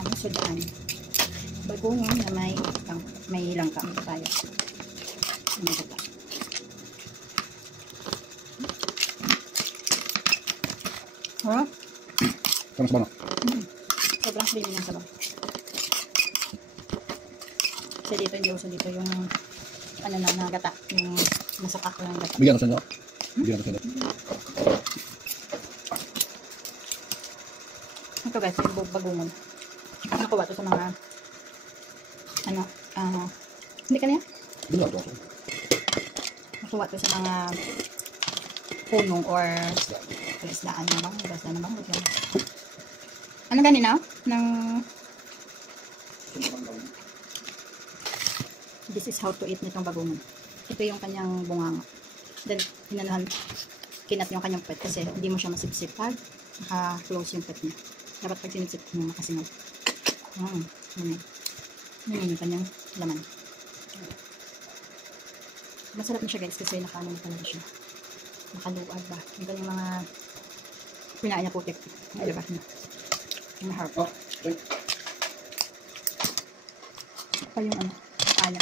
aming sudaan. Bagungon na may langka. Tayo. May gata. Harap. Sama sa bano. Sobrang creamy ng sabaw. Kasi dito, hindi uso dito yung ano na gata. Yung masakak lang gata. Bigyan ko sa inyo. Bigyan ko sa inyo. Ito guys, yung bagungon. Nakuha to sa mga ano, hindi ka niya? Bigyan ko ito. Nakuha to sa mga punong or isdaan na bang? Isdaan na bang? Ano ganina? This is how to eat nitong bagungon. Ito yung kanyang bunganga. Then, kinat yung kanyang pet kasi hindi mo siya masipsip pag naka-close yung pet niya. Dapat pag sinisip mo makasingaw. Yun yung kanyang laman. Masarap na siya guys kasi nakaano na talaga siya. Nakaluwag ba? Yung kanyang mga pinain na putik. Diba? Yung harap. Pa yung ano, ala.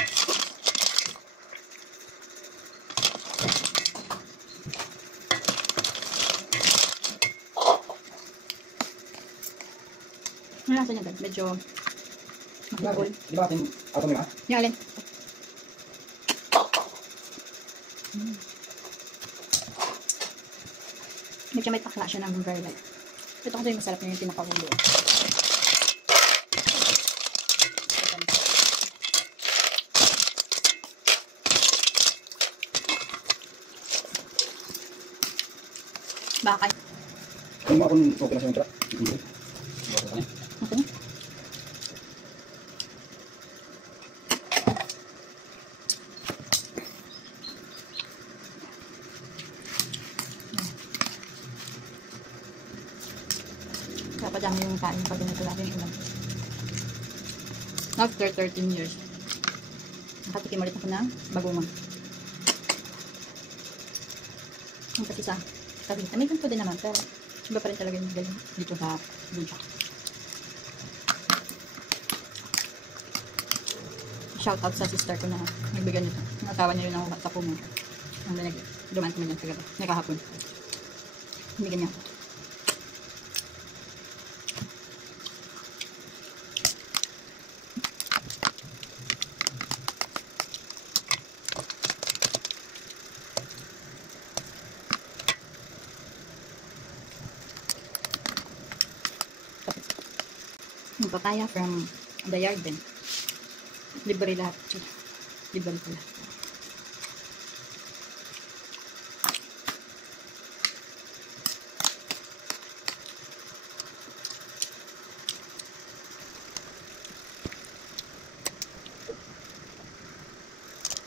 Ano nasa niya guys? Medyo makukul. Di ba ating ato nila? Yung alin? Medyo may takla siya ng garlic. Ito kasi yung masarap na yung pinakaulo. Bakay. Kung mo akong okay na siya yung tira. Okay. Napadami yung kain pag ganito natin yung ulam. After 13 years, nakatikim ulit ako ng bagungon. Yung kasi sa Cavite. May ganito din naman, pero iba pa rin talaga yung galing dito sa Buja. Shoutout sa sister ko na nagbigay nito. Yung asawa niya rin ako sa pumo. Ang dumaan kami dyan sa gabi. May kahapon. Hindi ganyan. Yung papaya from the yard din. Libre lahat. Libre pala.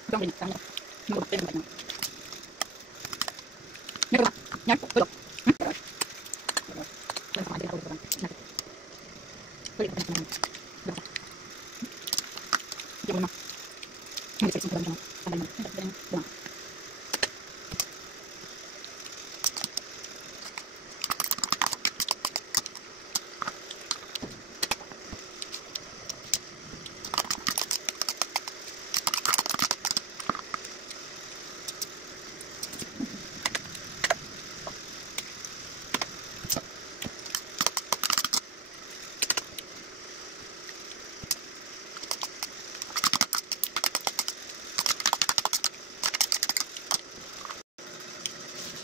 Ito ang kami. Magpapit naman lang. Meron ba? Yan. Bulok. Wala sa mga din ako. Kulit ka naman. Basta. Hindi mo naman. Hindi sa isang naman. Sabay mo. Hindi sa isang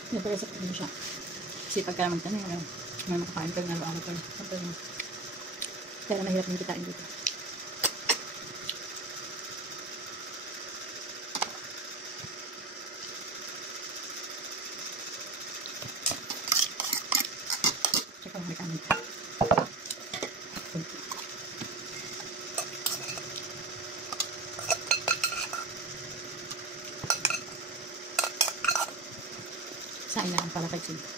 Yung recipe din siya. Kasi pagka naman kami, may makakain ka ng araw-araw pa. Kaya mahirap yung kitain dito. Tsaka may kanin. Sain na lang para kay Ching.